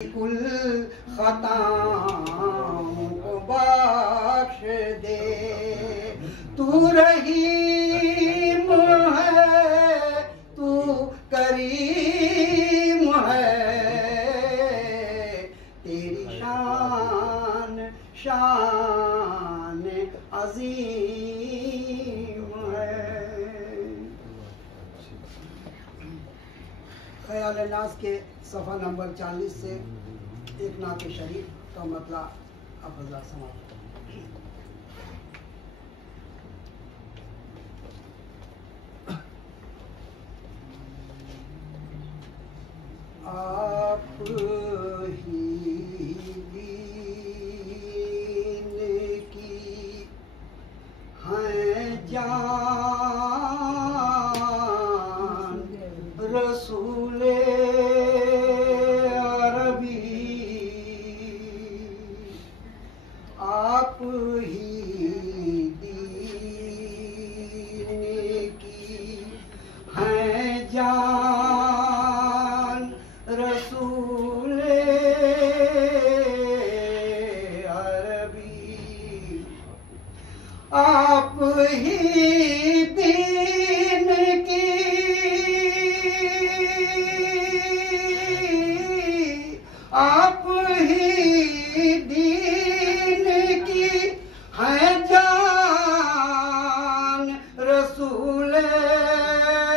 कुल खताओं को बख्श दे। तू रहीम है, तू करीम है, तेरी शान शान अजीम है। ख्याल नाज के सफ़ा नंबर 40 से एक नात शरीफ का मतलब अब हज़रात समाप्त। आप ही दीन की हैं जान, रसूले आप ही दीन की हैं जान, रसूले अरबी। आप ही दीन की आप ही दीन की है जान, रसूल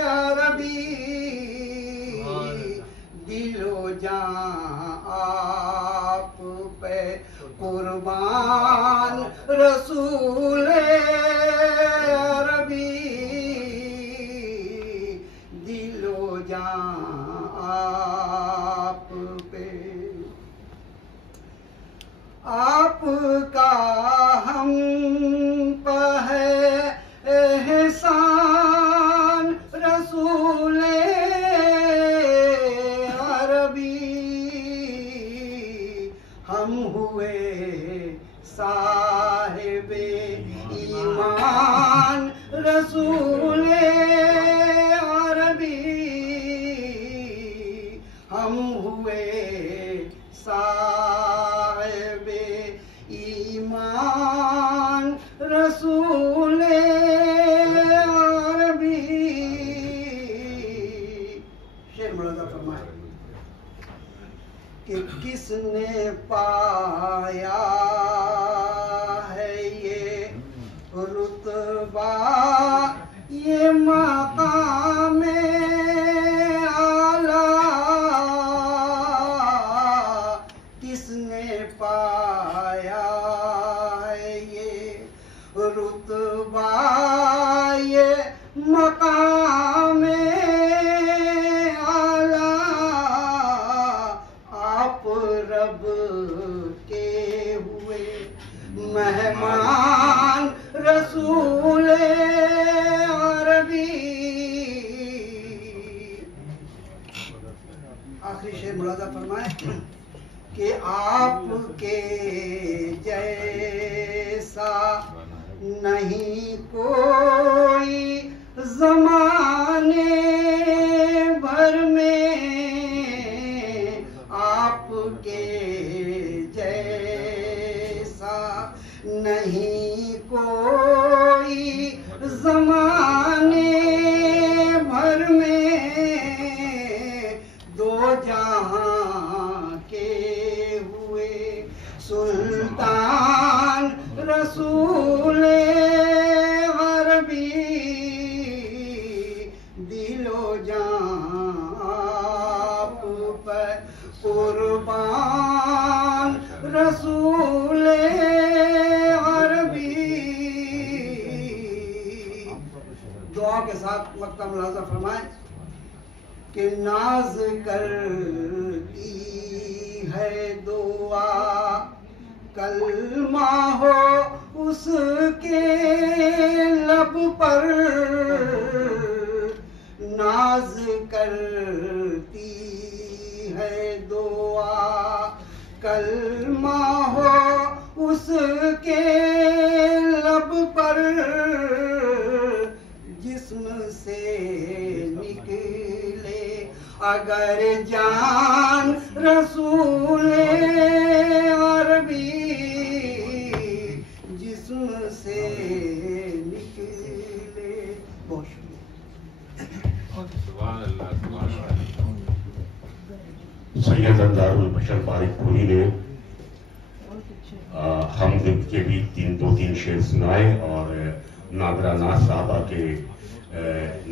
अरबी। दिलो जान आप पे कुर्बान, रसूल अरबी। दिलो जान आप पे, आपका हम पर है एहसान, रसूल अरबी। हम हुए साहिबे ईमान, रसूल अरबी। हम हुए साहिबे ईमान, रसूल अरबी। शेर मुलाजा फरमाए कि किसने पाया है ये रुतबा, ये मकाम आला। किसने पाया है ये रुतबा, ये मकाम आला। आप रब के हुए मेहमान, रसूल अरबी। आखिरी शेर मुलाजा फरमाए कि आपके जैसा नहीं कोई ज़माने भर में। आपके जैसा नहीं कोई ज़माने भर में। दो जहां के हुए सुल्तान, रसूल अरबी। दिलो जान आप पर कुर्बान, रसूल अरबी। दुआ के साथ मक्ता मुलाजा फरमाए कि नाज करती है दुआ, कलमा हो उसके लब पर। नाज करती है दुआ, कलमा हो उसके लब पर। जिस्म से निकले अगर जान, रसूल अरबी जिस्म से निकले। बहुत सैयद अंजारुल बशर फारिक पुरी ने हमदिब के भी दो तीन शेर सुनाए और नादरा नाथ साहबा के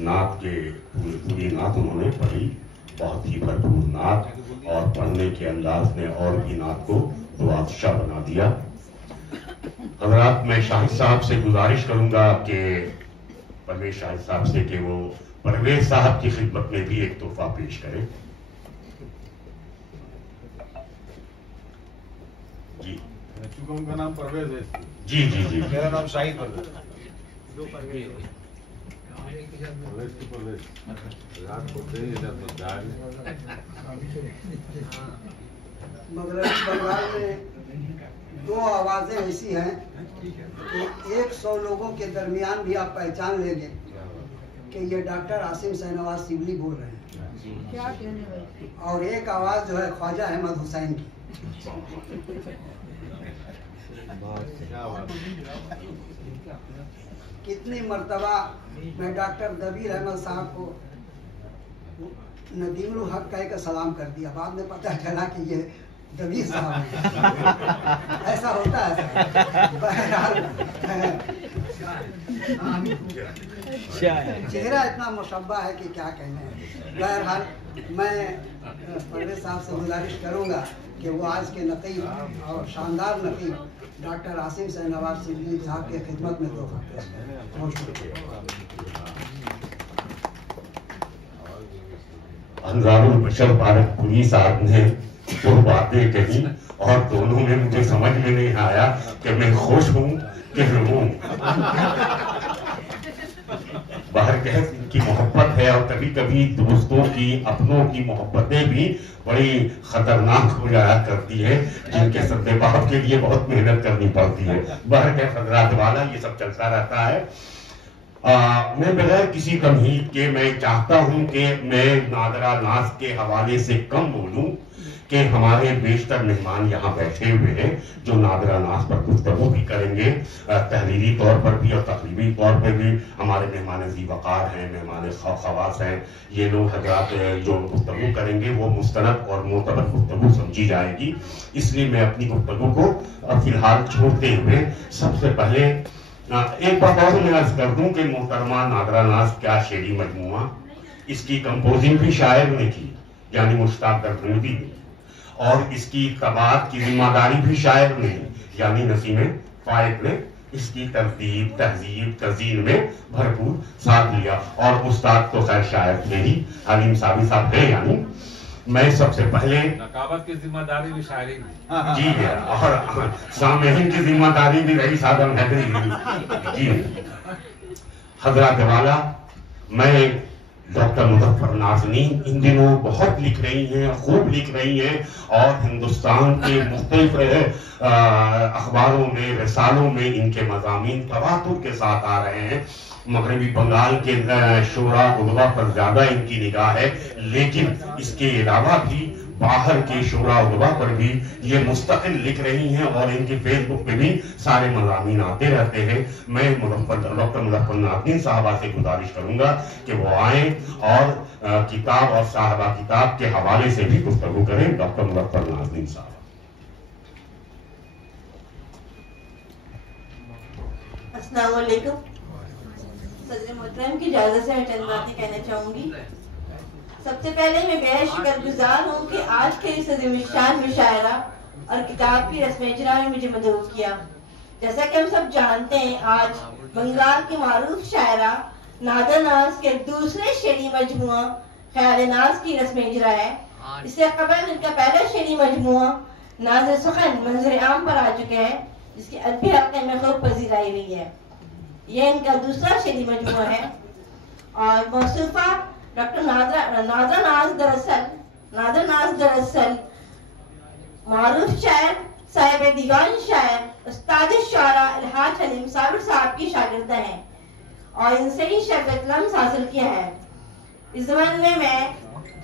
नात के पूरी नात उन्होंने पढ़ी। बहुत ही भरपूर नात और पढ़ने के अंदाज ने और भी नात को दुआदशाह बना दिया। हजरात, मैं शाहिद साहब से गुजारिश करूंगा कि परवेज शाहिद साहब से कि वो परवेज साहब की खिदमत में भी एक तोहफा पेश करें। जी, चूंकि उनका नाम परवेज है। जी जी जी, मेरा नाम शाहिद परवेज। मगरबी बंगाल में दो आवाजें ऐसी हैं कि 100 लोगों के दरमियान भी आप पहचान लेंगे कि ये डॉक्टर आसिम शहनवाज शिबली बोल रहे हैं। और एक आवाज जो है ख्वाजा अहमद हुसैन की। कितनी मर्तबा मैं डॉक्टर दबीर अहमद साहब को नदीमुल हक कह कर सलाम कर दिया, बाद में पता चला कि ये दबीर साहब है। ऐसा होता है। बहरहाल चेहरा इतना मुशब्बा है कि क्या कहना है। बहरहाल मैं परवेज साहब से गुजारिश करूंगा कि वो आज के नकीब और शानदार नकीब डॉक्टर आसिम शहनवाज शिबली साहब के खिदमत में तोहफा पेश करें। बहुत शुक्रिया। अंजारुल बशर फारिक पुरी साहब ने दो बातें कही और दोनों में मुझे समझ में नहीं आया कि मैं खुश हूं कि हूं। बाहर कह इनकी मोहब्बत है और कभी कभी दोस्तों की अपनों की मोहब्बतें भी बड़ी खतरनाक हो जाया करती है, जिनके सद्देबाब के लिए बहुत मेहनत करनी पड़ती है। बाहर कह हजरात वाला ये सब चलता रहता है। मैं बगैर किसी तमहीद के मैं चाहता हूं कि मैं नादरा नाज के हवाले से कम बोलूं कि हमारे बेशतर मेहमान यहाँ बैठे हुए हैं जो नादरा नाज पर गुफ्तगू भी करेंगे, तहरीरी तौर पर भी और तकरीबी तौर पर भी। हमारे मेहमान ज़ीवकार हैं, मेहमान खवास हैं। ये लोग हजरात जो गुफ्तगू करेंगे वो मुस्तनद और मोतबर गुफ्तगू समझी जाएगी। इसलिए मैं अपनी गुफ्तगू को फिलहाल छोड़ते हुए सबसे पहले एक बात और मैं अर्ज कर दूं कि मोहतरमा नादरा नाज क्या शेरी मजमुआ, इसकी कंपोजिंग भी शायर ने की यानी मुश्ताक दरदनवी ने, और इसकी तबात की जिम्मेदारी भी शायर ने यानी नसीम फायद ने इसकी तरतीब तहजीब तज़ीन में भरपूर साथ लिया। और उस्ताद तो खैर शायर थे ही, हलीम साबी साहब है। यानी मैं सबसे पहले नकाबत की जिम्मेदारी भी शायरी की जी है और सामहीन की जिम्मेदारी भी रही साधन हैदरी जी। हजरात वाला, मैं डॉक्टर मुज़फ़्फ़र नाज़नीन इन दिनों बहुत लिख रही हैं, खूब लिख रही हैं और हिंदुस्तान के मुख्तलिफ अखबारों में रिसालों में इनके मज़ामीन तवातुर के साथ आ रहे हैं। मगरबी बंगाल के शोरा उदवा पर ज्यादा इनकी निगाह है, लेकिन इसके अलावा भी बाहर के शोरा उदवा पर भी ये मुस्तकिल लिख रही हैं और इनके फेसबुक पे भी सारे मज़ामीन आते रहते हैं। मैं डॉक्टर मुज़फ़्फ़र नाज़नीन साहबा से गुजारिश करूंगा कि वो आए और किताब और साहबा किताब के हवाले से भी गुफ्तगू करें। डॉक्टर मुज़फ़्फ़र नाज़नीन साहब। अस्सलाम वालेकुम। सदर मोहतरम की इजाज़त से मैं चंद बातें कहना चाहूँगी। सबसे पहले मैं बेहद शुक्रगुजार हूँ कि आज के इस अज़ीमुश्शान मुशायरा और किताब की रस्म इजरा में मुझे मदद किया। जैसा कि हम सब जानते हैं, आज बंगाल की मारूफ शायरा नादरा नाज के दूसरे शेरी मजमुआ ख्याल नाज की रस्म इजरा है। इससे कबल इनका पहला शेरी मजमुआ नाज़ सुखन मंजर आम पर आ चुके हैं, जिसकी अदबी हल्के में खूब पजीराई रही है। यह इनका दूसरा शेरी मजमुआ है और मौसूफा डॉक्टर नादरा नाज दरअसल मारूफ शायर साहिब दीवान शायर उस्ताद शारा अलहाज हलीम साबिर साहब की शागिर्द हैं और इनसे ही शफ़क़त लम्स हासिल किया है। इस ज़माने में मैं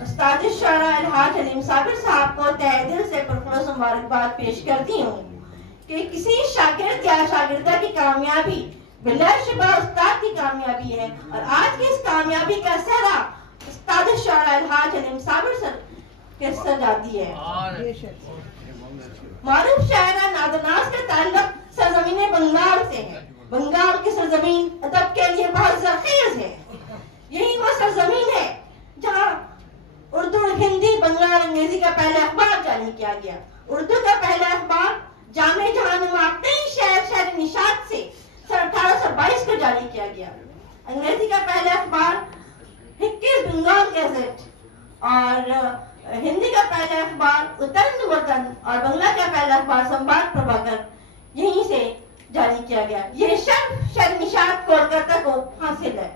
उस्ताद शारा अलहाज हलीम साबिर साहब को तहे दिल से पुरखुलूस मुबारकबाद पेश करती हूँ कि किसी शागिर्द या शागिर्दा की कामयाबी बिलाशुबा उस्ताद की कामयाबी है और आज की इस कामयाबी का सहरा उस्ताद शारा अलहाज हलीम साबिर सर के सर जाती है। मारूफ शायरा नादनाज का ताल्लुक सरजमीन बंगाल से है। बंगाल की सरजमीन अदब के लिए बहुत ज़रख़ीज़ है। यही वो सरजमीन है जहाँ उर्दू, हिंदी, बंगाल, अंग्रेजी का पहला अखबार जारी किया गया। उर्दू का पहला अखबार जामे जहानुमा कई शहर निशात से सन 1822 को जारी किया गया। अंग्रेजी का पहला अखबार हिक्किस बंगाल गैजेट और हिंदी का पहला अखबार उतरंद वतन और बांग्ला का पहला अखबार संवाद प्रभाकर यहीं से जारी किया गया। ये शर्फ निशात कोलकाता को हासिल है।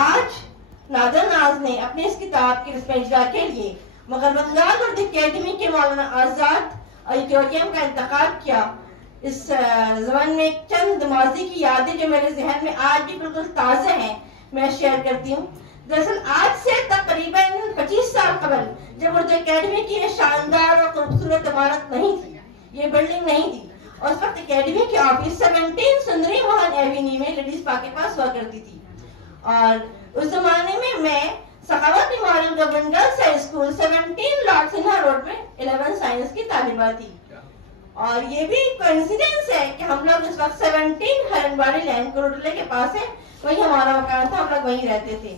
आज नादर नाज ने अपने इस किताब की रस्म इजरा के लिए मगर बंगाल उर्दू अकेडमी के मौलाना आजाद ऑडिटोरियम का इंतखाब किया। इस ज़बान में चंद माजी की यादें जो मेरे जहन में आज भी बिल्कुल ताज़ा हैं, मैं शेयर करती हूँ। दरअसल आज से तकरीबन 25 साल कबल जब उर्दू अकेडमी की ये शानदार और खूबसूरत इमारत नहीं थी, ये बिल्डिंग नहीं थी, और उस वक्त अकेडमी की ऑफिस 17 सुंदरी मोहन एवेन्यू में लेडीज पार्क के पास हुआ करती थी। और उस जमाने में मैं Sakhawat memorial government girls high school 17 Lord Sinha road में 11 साइंस की तालिबा थी। और ये भी कोइंसिडेंस है कि हम लोग इस वक्त 17 हरनबाड़ी लैंड कोरोडले के पास है, वही हमारा मकान था, हम लोग वहीं रहते थे।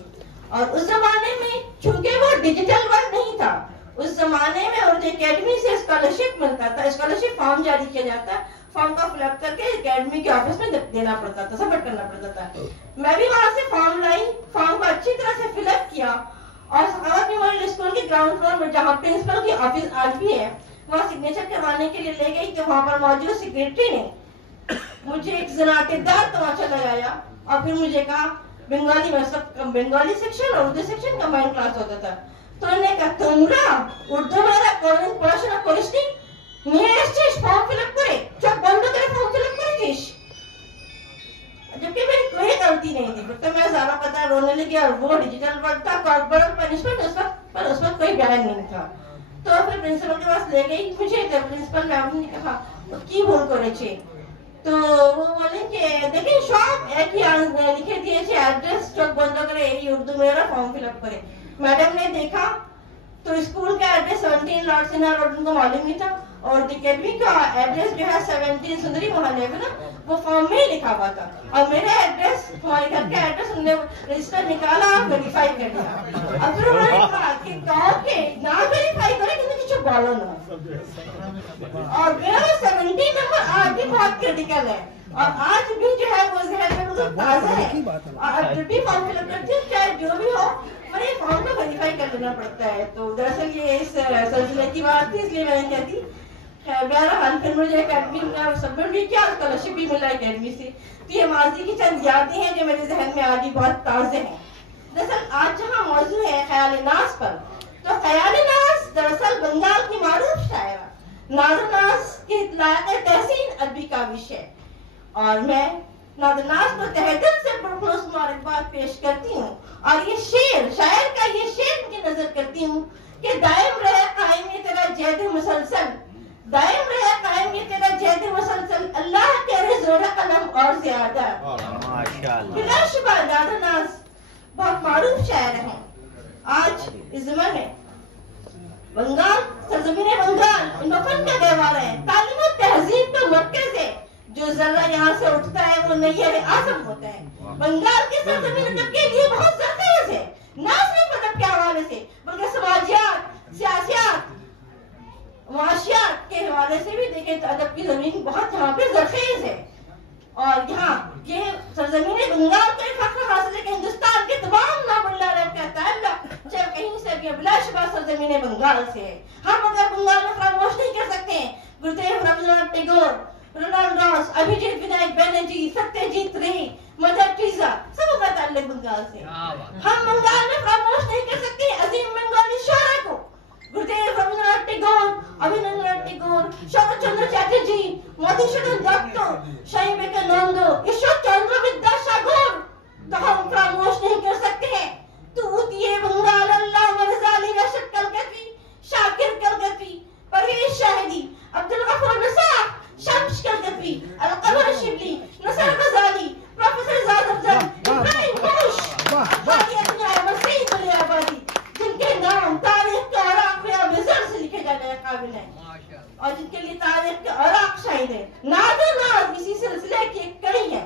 और उस जमाने में चूंकि वो डिजिटल वर्ल्ड नहीं था, उस जमाने में उर्दू अकेडमी से स्कॉलरशिप मिलता था, स्कॉलरशिप फॉर्म जारी किया जाता, फॉर्म का फिलअप करके अकेडमी के ऑफिस में देना पड़ता था, सबमिट करना पड़ता था। मैं भी वहां से फॉर्म लाई, फॉर्म को अच्छी तरह से फिलअप किया और सखावत मेमोरियल स्कूल के ग्राउंड फ्लोर में जहाँ प्रिंसिपल की ऑफिस आज भी है, वहाँ सिग्नेचर करवाने के लिए ले गई। तो वहाँ पर मौजूद सेक्रेटरी ने मुझे एक जनातेदार तमाचा लगाया और फिर मुझे कहा, बंगाली में सब बंगाली सेक्शन और उर्दू सेक्शन कंबाइंड क्लास होता था, तो उन्होंने कहा তোমরা উর্দু মেয়েরা কোনদিন পড়াশোনা করিসনি, নিয়ে এসেছিস ফর্ম ফিলআপ করে, চোখ বন্ধ করে ফর্ম ফিলআপ করেছিস, जबकि मेरी कोई गलती नहीं थी। तो मैं ज़्यादा पता रोने लगी और वो डिजिटल वर्ल्ड था, कॉर्पोरेट पनिशमेंट उस वक्त कोई बयान नहीं था। तो फिर प्रिंसिपल के पास ले गई मुझे, तो प्रिंसिपल मैम ने कहा की भूल করেছে, तो वो बोले कि देखिए सब एक ही लिखे दिए थे एड्रेस, चोख बंद करे यही उर्दू मेरा फॉर्म फिलअप करे। मैडम ने देखा तो स्कूल का एड्रेस 17 लॉर्ड सिन्हा रोड उनको मालूम नहीं था और अकेडमी का एड्रेस जो है 17 सुंदरी मोहन एवेन्यू वो फॉर्म में ही लिखा हुआ था और मेरा एड्रेस हमारे घर का एड्रेस उन्होंने रजिस्टर निकाला और वेरीफाई कर दिया। अब फिर उन्होंने कहा कि गाँव के ना वेरीफाई करे किसी कुछ बोलो ना, और मेरा 17 नंबर आज भी बहुत क्रिटिकल है और आज भी जो है वो जहन में बिल्कुल ताज़ा है। और जब भी फॉर्म फिलअप करती हूँ चाहे जो भी हो मेरे फॉर्म को वेरीफाई कर लेना पड़ता है। तो दरअसल ये इस सिलसिले की बात थी, इसलिए मैंने कहती बहरहाल फिर मुझे अकेडमी का सबमिट भी किया, स्कॉलरशिप भी मिला अकेडमी से। तो ये माजी की चंद यादें हैं जो मेरे जहन में आज भी बहुत ताज़े हैं। दरअसल आज जहाँ मौजूद है ख्याल नाज पर, तो ख्याल नाज दरअसल बंगाल की मारूफ शायरा नादर नाज की इत्तलात तहसीन अदबी का विषय, और मैं नादर नाज को तहे दिल से पुरखुलूस मुबारकबाद पेश करती हूँ। और ये शेर शायर का ये शेर मुझे नजर करती हूँ कि दायम रहे कायम ये तेरा जैद मुसलसल, दायम रहे कायम ये तेरा जैद मुसलसल, अल्लाह करे जोर कलम और ज्यादा। बिलाशुबा नादर नाज बहुत मारूफ शायर हैं। आज इस ज़माने में बंगाल सरजमीन बंगाल इंडोफन का गहवारा है, तालीम और तहजीब के मक्के से जो जरा यहाँ से उठता है वो नैयर आजम होता है। बंगाल की सरजमीन के लिए बहुत ज़रख़ीज़ है, ना सिर्फ मतलब के हवाले से बल्कि समाजियात, सियासियात, मुआशियात के हवाले से भी देखें तो अदब की जमीन बहुत यहाँ पे ज़रख़ीज़ है। और यहाँ ये सरजमीन बंगाल का फख्र हासिल है कि हिंदुस्तान के तमाम नामुल्ला रब का ताल्लुक जब कहीं से भी बिलाशुबा सरजमीन बंगाल से है। हम अगर बंगाल में खामोश नहीं कर सकते हैं, गुरुदेव रवींद्रनाथ टैगोर, रोनाल्ड रॉस, अभिजीत विनायक बनर्जी, सत्यजीत रे, मदर टेरेसा सबका ताल्लुक बंगाल से। हम बंगाल में खामोश नहीं कर सकते अजीम बंगाली शायरा को, गुरुदेव रवींद्रनाथ टैगोर, अभिनंदन टैगोर, शरत चंद्र चैटर्जी, मधुसूदन दत्त, स्वामी विवेकानंद, ईश्वर चंद्र विद्यासागर, तो हम खामोश नहीं कर सकते हैं। तू दिए बंगाल अल्लाह मर्ज़ा शाकिर कलगफी, परवेज शाहिदी, अब्दुल गफूर नसार, शम्स कलगफी, अलकमर शिबली, नसर गजाली, प्रोफेसर जाद अफजल, इब्राहिम घोष, मसीह बुनियाबादी, जिनके नाम तारीख के औराक में अब नजर से लिखे जाने के काबिल है और जिनके लिए तारीख के औराक शाहिद है। नादर नाज इसी सिलसिले की एक कड़ी है।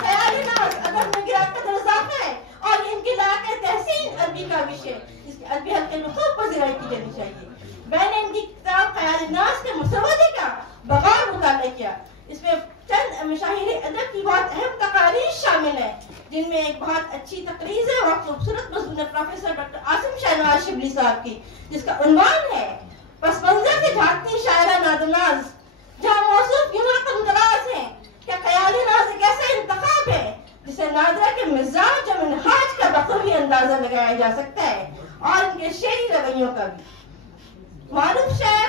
ख्याली नाज अदब में गिरा कदर इजाफा है और इनकी लायक तहसीन अरबी का विषय, इसके अरबी हल्के में खूब पजीराई की जानी चाहिए। मैंने इनकी किताब ख्याली नाज के मुसवदे का बगैर मुताला किया। इसमें चंद मशाहिर अदब की बहुत अहम तकारीर शामिल है, जिनमें एक बहुत अच्छी तकरीर है और खूबसूरत मजमून है प्रोफेसर डॉक्टर आसिम शाहनवाज शिबली साहब की, जिसका उन्वान है पस मंजर से झांकती शायरा नादनाज, जहाँ मौसूफ यूं रकमदराज है। क्या ख्याली नाज एक ऐसा इंतखाब है जिसे नादरा के मिजाज और मिनहाज का बखूबी अंदाजा लगाया जा सकता है और उनके शेरी रवैयों का भी। मारूफ शायर,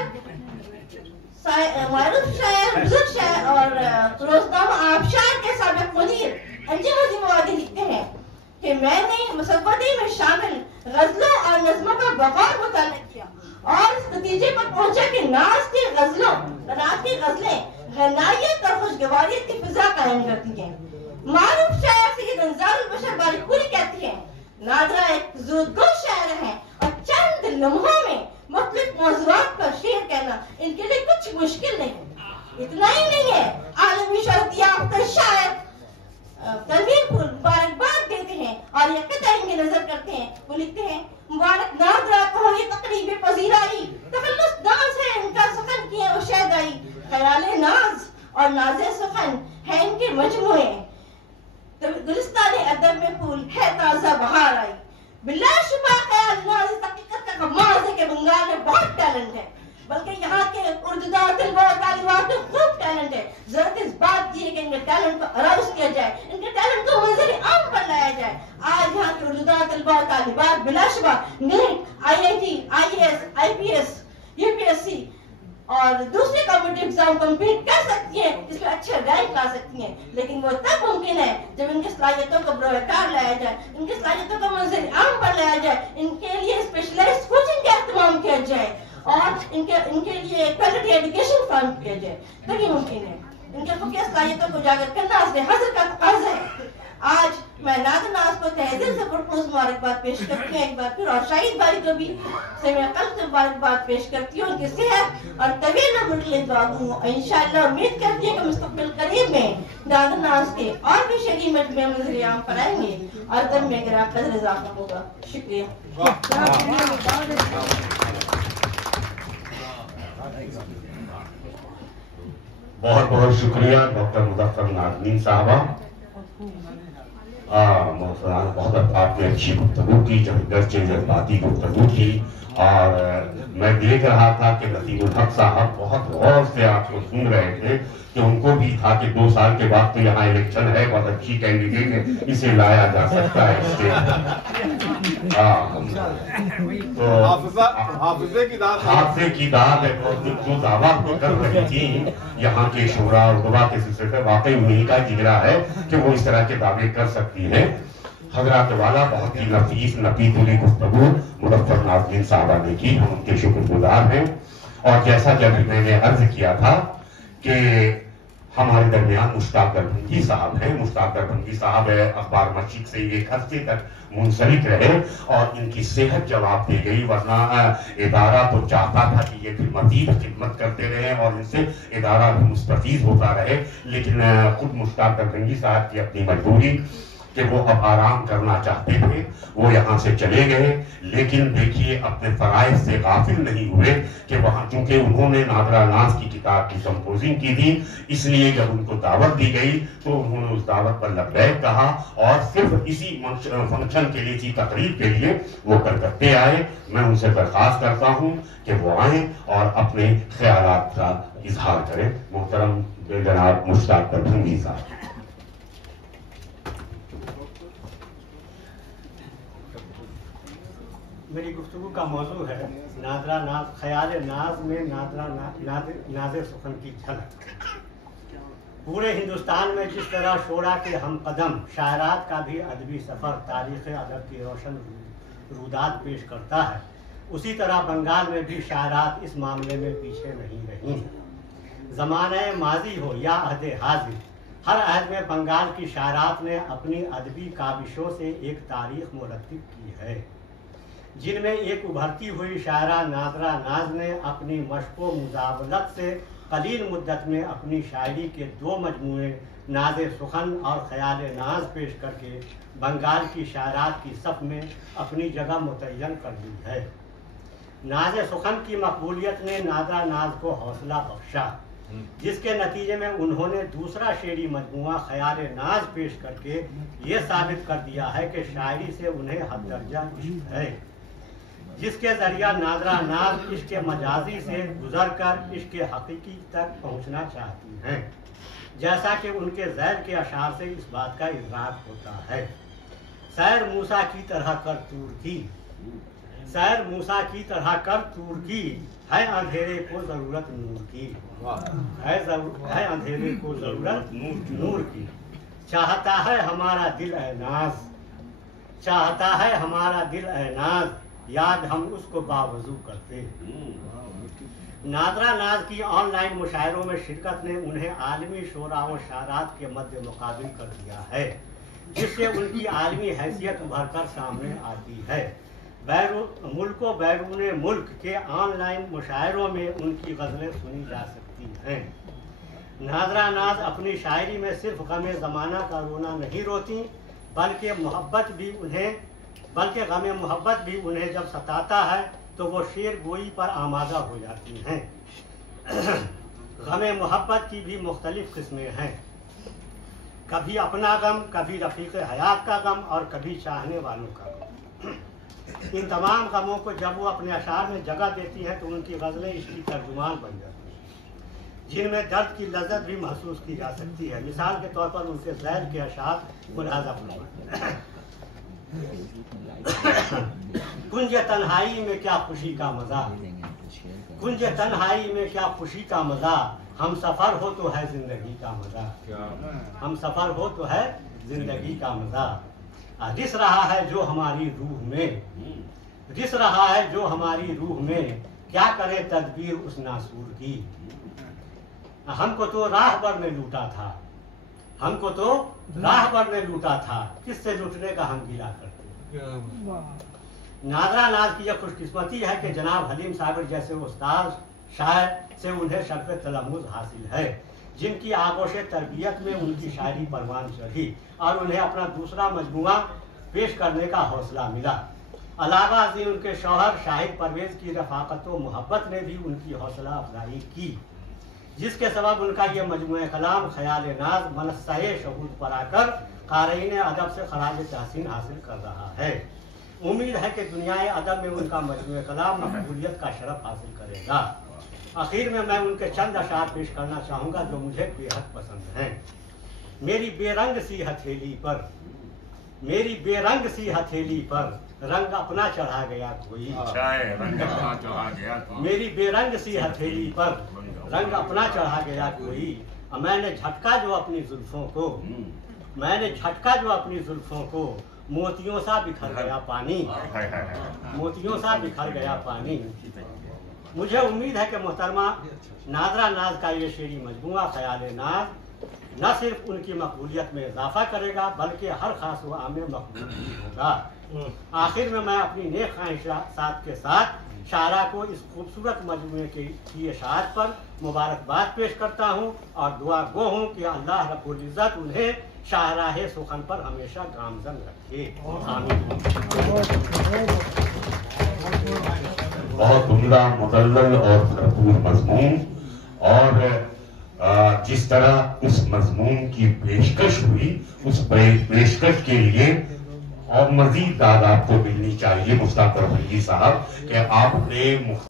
बुजुर्ग शायर और रोजनामा आबशार के साबिक मुदीर अंजुम अजीमवादी लिखते हैं कि मैंने मुसव्वदे में शामिल गजलों और नज़्मों का बगैर मुताला किया और इस नतीजे पर पहुंचा कि नाज की गजलें गनायत और खुशगवारियत की फिजा कायम करती हैं। मारूफ शायर सैयद अंजारुल बशर बारिकपुरी कहती हैं, नादरा एक ज़ुदगुल शायर है और चंद लम्हों में मुख्तलिफ मौज़ूआत पर शेर कहना इनके लिए कुछ मुश्किल नहीं। इतना ही नहीं है, आलमी शोहरत याफ्ता शायर तनवीर को मुबारकबाद देते हैं और ये कतई इनकी नजर करते हैं। वो लिखते हैं, मुबारक नादरा को ये तकरीब पजीराई, तखल्लुस नाज है इनका सुखन किए वो शहदाई, ख्याले नाज और नाज़े सुखन है इनके मजमुए, गुलिस्तान अदब में फूल है ताजा बहार आई। बिलाशुबा ख्याल नाज हकीकत का कमाल है कि बंगाल में बहुत टैलेंट है, बल्कि यहाँ के उर्दूदार तलबा और तालिबात में खूब टैलेंट है। जरूरत इस बात की है कि इनके टैलेंट को अराउज किया जाए, इनके टैलेंट को मंजर आम पर लाया जाए। आज यहाँ के उर्दूदार तलबा और तालिबात बिलाशुबा NEET, IIT, IAS, IPS, UPSC और दूसरे कॉम्पिटिटिव एग्जाम कम्पीट कर सकती हैं, इसमें अच्छे रैंक ला सकती हैं, लेकिन वो तब मुमकिन है जब इनकी सलाहियतों को बरोकार लाया जाए, इनकी सलाहियतों को मंजर आम पर लाया जाए, इनके लिए स्पेशलाइज्ड कोचिंग का इस्तेमाल किया जाए और इनके लिए क्वालिटी एजुकेशन फंड किया जाए, तभी मुमकिन है। इनके खुफिया सलाहियतों को उजागर करना असले हज़र का तकाज़ा है। आज मैं नादनाज को तहे दिल से पुरखूस मुबारकबाद पेश करती हूँ एक बार फिर, और शाहिद भाई को भी से मैं कल्ब से मुबारकबाद पेश करती हूँ उनकी सेहत और तवील उम्र के लिए दुआ दूँ। इंशाअल्लाह उम्मीद करती हूँ कि मुस्तक़बिल करीब में नादनाज के और भी शरी मजमे मंज़र-ए-आम पर आएंगे और दम में गिरा कदर इज़ाफ़ा होगा। शुक्रिया। बहुत बहुत शुक्रिया डॉक्टर मुज़फ़्फ़र नाज़नीन साहबा। बहुत आपने अच्छी गुफ्तगू की, जज्बाती गुफ्तगू की और मैं देख रहा था कि नसीमुल हक साहब बहुत गौर से आपको सुन रहे थे कि उनको भी था कि 2 साल के बाद तो यहाँ इलेक्शन है, बहुत अच्छी कैंडिडेट है, इसे लाया जा सकता है इससे। तो हाफिज़े की दाद है, जो दावा को कर रही थी यहाँ के शोरा और दुआ के सिलसिले में, वाकई उन्हीं का जिगरा है कि वो इस तरह के दावे कर सकती है। हजरात वाला बहुत ही नफीस नफीसुली गुफ्तगू मुज़फ़्फ़र नाज़नीन साहबा ने की, हम उनके शुक्रगुजार हैं। और जैसा जब मैंने अर्ज किया था कि हमारे दरमियान मुश्ताक दरभंगी साहब हैं। मुश्ताक दरभंगी साहब अखबार मस्जिद से एक हफ्ते तक मुंसलिक रहे और इनकी सेहत जवाब दे गई, वरना इदारा तो चाहता था कि ये फिर मजीद खिदमत करते रहे और इनसे इदारा भी मुस्तफीज होता रहे, लेकिन खुद मुश्ताक दरभंगी साहब की अपनी मजबूरी कि वो अब आराम करना चाहते थे, वो यहाँ से चले गए। लेकिन देखिए अपने फराइज से गाफिल नहीं हुए कि वहाँ चूंकि उन्होंने नादरा नाज की किताब की कंपोजिंग की थी, इसलिए जब उनको दावत दी गई तो उन्होंने उस दावत पर लब्बैक कहा और सिर्फ इसी फंक्शन के लिए, इसी तकरीब के लिए वो कलकत्ते आए। मैं उनसे दरख्वास्त करता हूँ कि वो आए और अपने ख्यालात का इजहार करें। मोहतरम जनाब मुश्ताक दरभंगी साहब। मेरी गुफ्तगू का मौजू है नादरा नाज, ख्याल नाज में नादरा नाज़े सुखन की झलक। पूरे हिंदुस्तान में जिस तरह शोरा के हम कदम शायरात का भी अदबी सफ़र तारीख़ अदब की रोशन रुदात पेश करता है, उसी तरह बंगाल में भी शायरात इस मामले में पीछे नहीं रही। ज़माने माजी हो या अहद हाजिर, हर अहद में बंगाल की शायरात ने अपनी अदबी काबिशों से एक तारीख मुरतब की है, जिनमें एक उभरती हुई शायरा नादरा नाज ने अपनी मशक़ो मुजावलत से कलील मुद्दत में अपनी शायरी के 2 मजमूए नाज़े सुखन और ख्याल नाज पेश करके बंगाल की शायरात की सफ में अपनी जगह मुतय्यन कर ली है। नाज़े सुखन की मकबूलियत ने नादरा नाज को हौसला बख्शा, जिसके नतीजे में उन्होंने दूसरा शेरी मजमुआ ख्याल नाज पेश करके ये साबित कर दिया है कि शायरी से उन्हें हद दर्जा इश्क है, जिसके जरिया नादरा नाज इश्क मजाजी से गुजरकर इश्क हकीकी तक पहुंचना चाहती हैं, जैसा कि उनके ज़ैल के अशार से इस बात का इदराक होता है। सैर मूसा की तरह कर तूर की, सैर मूसा की तरह कर तूर की, है अंधेरे को जरूरत नूर की, है अंधेरे को जरूरत नूर की। चाहता है हमारा दिल ए नाज, चाहता है हमारा दिल ए नाज, याद हम उसको बावजू करते। नादरा नाज की ऑनलाइन मुशायरों में शिरकत ने उन्हें आलमी शोरा व शायरात के मध्य मुकाबिल कर दिया है, जिससे उनकी आलमी हैसियत उभर कर सामने आती है। मुल्को बैरून मुल्क के ऑनलाइन मुशायरों में उनकी गज़लें सुनी जा सकती हैं। नादरा नाज अपनी शायरी में सिर्फ गमे ज़माना का रोना नहीं रोती, बल्कि गमे मोहब्बत भी उन्हें जब सताता है तो वो शेर गोई पर आमादा हो जाती हैं। गमे मोहब्बत की भी मुख्तलिफ किस्में हैं, कभी अपना गम, कभी रफ़ीक़ हयात का गम और कभी चाहने वालों का गम। इन तमाम गमों को जब वो अपने अशार में जगह देती हैं तो उनकी गज़लें इसकी तर्जुमान बन जाती हैं, जिनमें दर्द की लज्जत भी महसूस की जा सकती है। मिसाल के तौर पर उनके ज़ैल के अशार मुलाज़ा फरमाएं। कुंज तन्हाई में क्या खुशी का मज़ा, कुंज तन्हाई में क्या खुशी का मज़ा, हम सफ़र हो तो है ज़िंदगी का मज़ा, हम सफ़र हो तो है ज़िंदगी का मज़ा। रिस रहा है जो हमारी रूह में, रिस रहा है जो हमारी रूह में, क्या करे तदबीर उस नासूर की। हमको तो राह पर में लूटा था, हमको तो राह पर में लूटा था, किससे लूटने का हम गिला करते। नादरा नाज की यह खुशकिस्मती है कि जनाब हलीम साबिर जैसे उस्ताद शायर से उन्हें शर्फ़ तलम्मुज़ हासिल है, जिनकी आगोश तरबियत में उनकी शायरी परवान चढ़ी और उन्हें अपना दूसरा मजमुआ पेश करने का हौसला मिला। अलावा अज़ी उनके शौहर शाहिद परवेज़ की रफ़ाक़त व मोहब्बत ने भी उनकी हौसला अफजाई की, जिसके सबब उनका ये मजमुआ कलाम ख्याल नाज मनस्साए शहूद पर आकर क़ारीन अदब से खराज तहसीन हासिल कर रहा है। उम्मीद है कि दुनियाए अदब में उनका मजमुआ कलाम मकबूलियत का शरफ हासिल करेगा। आखिर में मैं उनके चंद अशार पेश करना चाहूँगा जो मुझे बेहद पसंद हैं। मेरी बेरंग सी हथेली पर, मेरी बेरंग सी हथेली पर रंग अपना चढ़ा गया कोई, मेरी बेरंग सी हथेली पर रंग अपना चढ़ा गया कोई। मैंने झटका जो अपनी जुल्फों को, मैंने झटका जो अपनी जुल्फों को, मोतियों सा बिखर गया पानी, मोतियों सा बिखर गया पानी। मुझे उम्मीद है कि मोहतरमा नादरा नाज का ये शेरी मजमुआ ख्याल नाज न सिर्फ उनकी मकबूलियत में इजाफा करेगा बल्कि हर खास व आम में मकबूल भी होगा। आखिर में मैं अपनी नेक ख्वाहिशात के साथ शायरा को इस खूबसूरत मजमुए की इशाअत पर मुबारकबाद पेश करता हूँ और दुआ गो हूँ कि अल्लाह रब्बुल इज़्ज़त उन्हें शाहराहे सुखन पर हमेशा गामजन रखे। बहुत उम्दा, मुदल्लल और भरपूर मजमून, और जिस तरह उस मजमून की पेशकश हुई उस पेशकश के लिए और मजीद दाद आपको मिलनी चाहिए मुश्ताक रफीकी साहब कि आपने